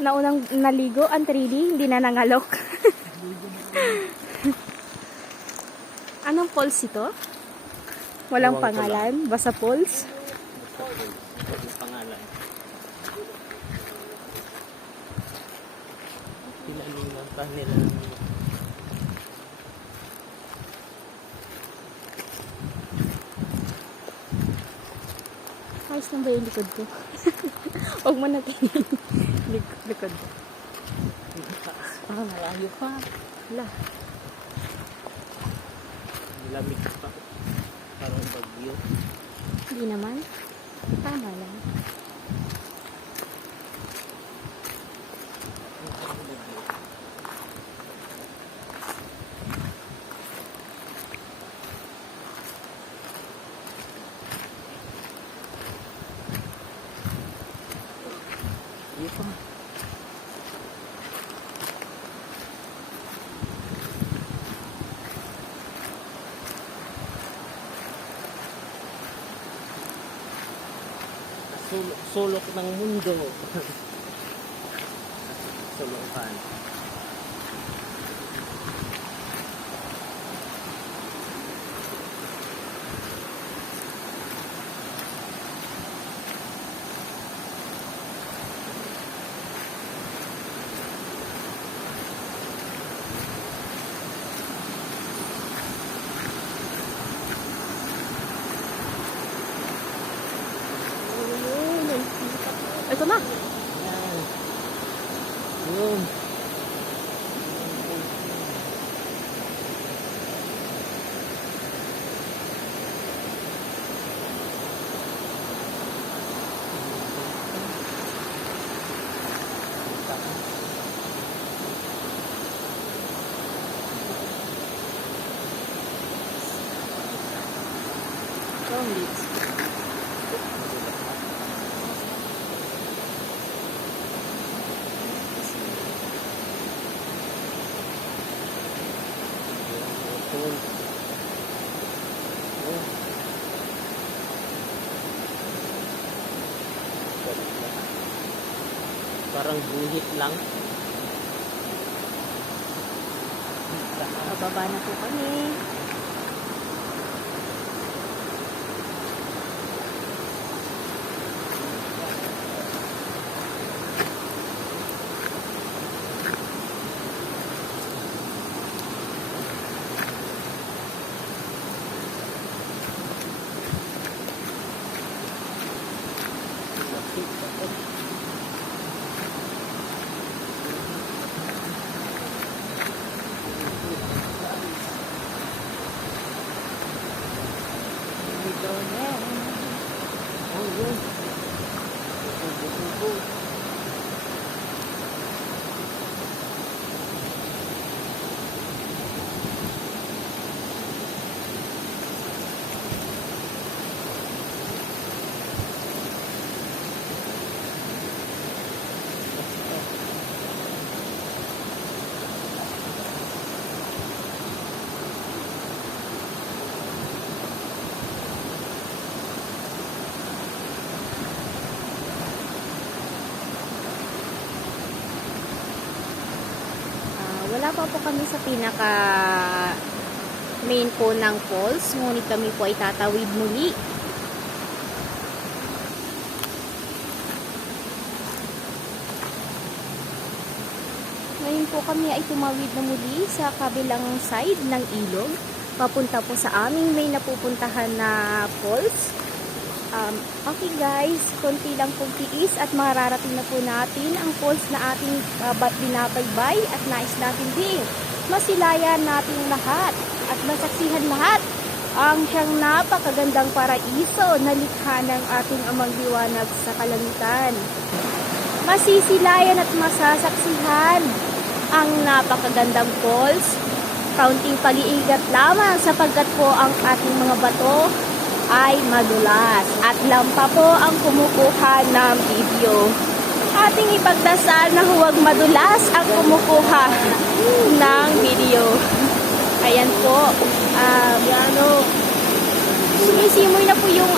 Naunang naligo ang 3D, hindi na nangalok. Anong falls ito? Walang Ewan ko pangalan, basta falls. Walang pangalan. Pinalingan pa nila. Ayos lang ba yung likod ko? Huwag mo natin likod ko. Parang malayo pa. Wala. Lamig pa. Parang bagyo. Hindi naman. Tama lang. Ito. Sulok ng mundo. Sulukan. Ito na. Yan. Yun. Parang buhit lang. Bababa na po kami. Wala pa po kami sa pinaka main po ng falls, ngunit kami po ay tatawid muli. Ngayon po kami ay tumawid na muli sa kabilang side ng ilog, papunta po sa aming may napupuntahan na falls. Okay guys, konti lang pong tiis at mararating na po natin ang falls na ating binabaybay at nais natin ding masilayan natin lahat at masaksihan lahat ang siyang napakagandang paraiso na likha ng ating amang liwanag sa kalangitan. Masisilayan at masasaksihan ang napakagandang falls. Kaunting pag-iingat lamang sapagkat po ang ating mga bato ay madulas at lampa po ang kumukuha ng video. Ating ipagdasal na huwag madulas ang kumukuha ng video. Ayan po. Sumisimoy na po yung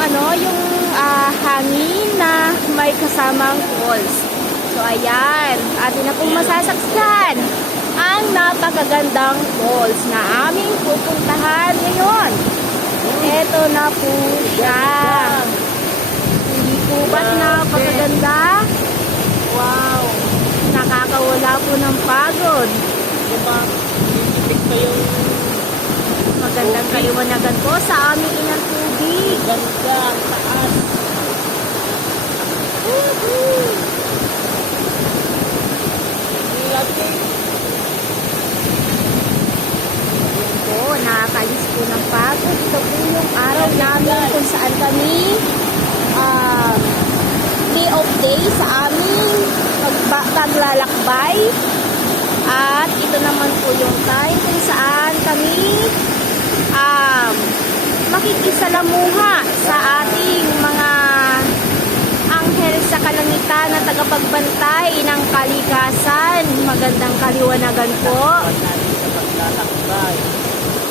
hangin na may kasamang falls. So ayan, atin na pong masasaksihan ang napakagandang falls na aming pupuntahan ngayon. Ito na po siya. Hindi po ba't napakaganda? Wow! Nakakawala po ng pagod. Diba? Ibig pa yung Magandang kaliwanagan po sa aming inang tubig. ganda, ang taas. Lagi. Ayan po, nakakalis po ng pagod. Ito po yung araw namin kung saan kami day of day sa aming paglalakbay. At ito naman po yung time kung saan kami makikisalamuha sa ating mga anghel sa kalangitan na tagapagbantay ng kalikasan. Magandang kaliwanagan po. Pag natin sa paglalakbay.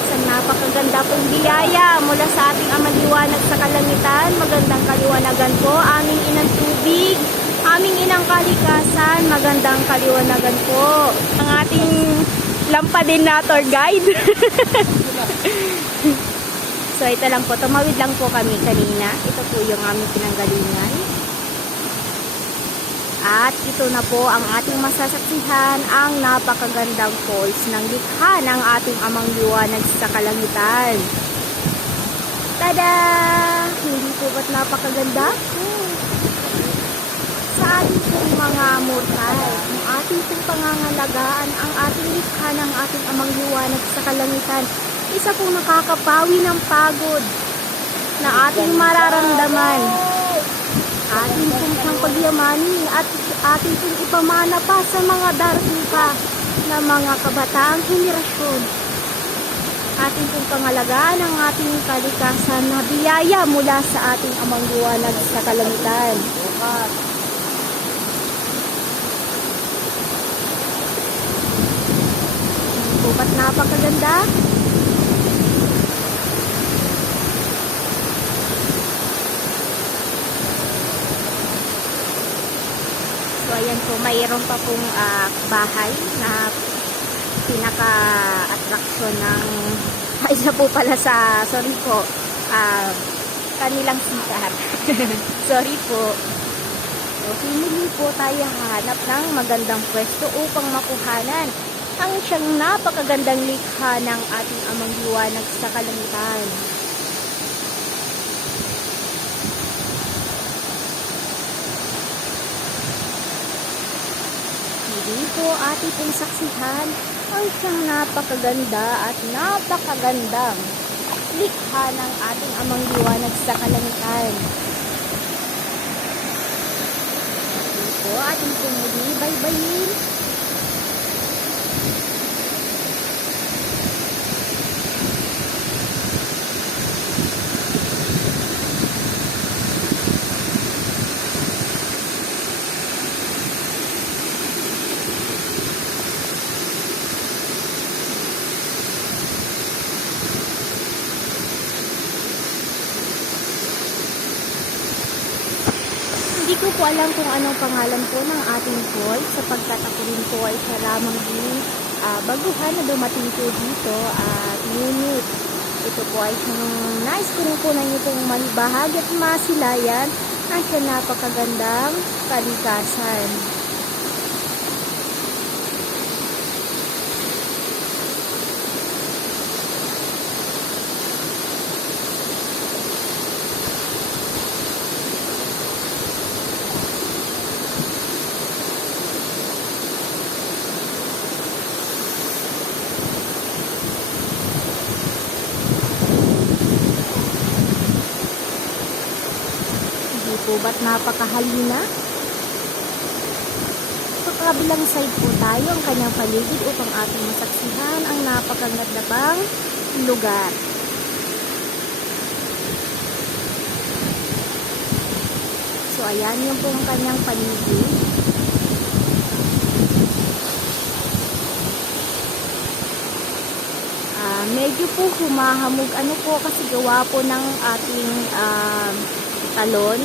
Sa napakaganda pong biyaya mula sa ating amang liwanag sa kalangitan. Magandang kaliwanagan po. Aming inang tubig, aming inang kalikasan. Magandang kaliwanagan po. Ang ating lampadin na tour guide. So ito lang po, tumawid lang po kami kanina. Ito po yung aming pinanggalingan. At ito na po ang ating masasaksihan, ang napakagandang falls ng likha ng ating amang liwanag sa kalangitan. Tada! Hindi po ba't napakaganda? Sa ating pong mga mortal, ang ating pong pangangalagaan, ang ating likha ng ating amang liwanag sa kalangitan, isa pong nakakapawi ng pagod na ating mararamdaman. Ating pong siyang pagyamanin at ating pong ipamana pa sa mga darating pa na mga kabataang henerasyon. Ating pong pangalagaan ang ating kalikasan na biyaya mula sa ating amang liwanag sa kalangitan. Hindi po ba't napakaganda? So ayan po, mayroon pa pong bahay na pinaka-attraction ng isa po pala sa, sorry po, kanilang sikat. Sorry po. So pinili po tayo hanap ng magandang pwesto upang makuhanan ang siyang napakagandang likha ng ating amang liwanag sa kalangitan. Hindi po ating pong saksihan ang siyang napakaganda at napakagandang likha ng ating amang liwanag sa kalangitan. Hindi po ating pong muli baybayin. Hindi ko po alam kung anong pangalan po ng ating falls sapagkat ako rin po ay siya lamang din baguhan na dumating po dito at ngunit ito po ay nais ko rin po na inyo pong malibahagi at masilayan ang siya napakagandang kalikasan. Po ba't napakahalina? Sa kabilang side po tayo ang kanyang paligid upang ating masaksihan ang napakaganda pang lugar. So ayan yung pong kanyang paligid. Medyo po humahamog ano po kasi gawa po ng ating talon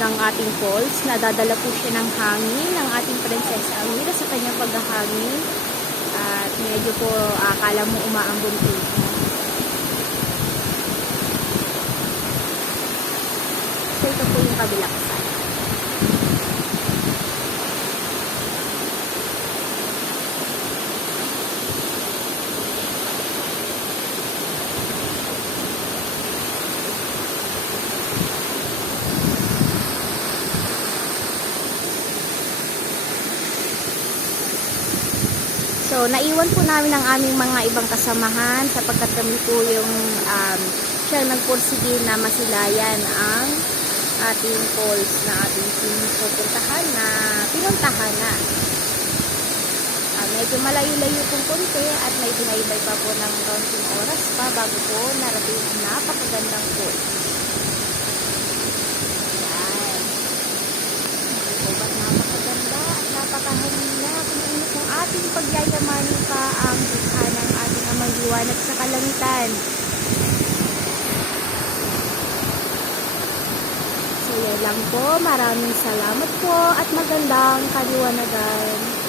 ng ating falls. Nadadala po siya ng hangin ng ating Prinsesa Amira sa kanyang paghahangin. At medyo po akala mo umaambon po. So ito po yung kabilang side. So, naiwan po namin ang aming mga ibang kasamahan sapagkat kami po yung siyang nagpursige na masilayan ang ating falls na ating pupuntahan na pinuntahan na. Medyo malayo-layo pong konti at may binaybay pa po ng kaunting oras pa bago po narating ang napakagandang falls. Yan. So, ba't napakaganda at napakahangin na kung ating pagyayamanin pa ang dukha ng ating amang liwanag sa kalangitan. So, yan lang po. Maraming salamat po at magandang kaliwanagan.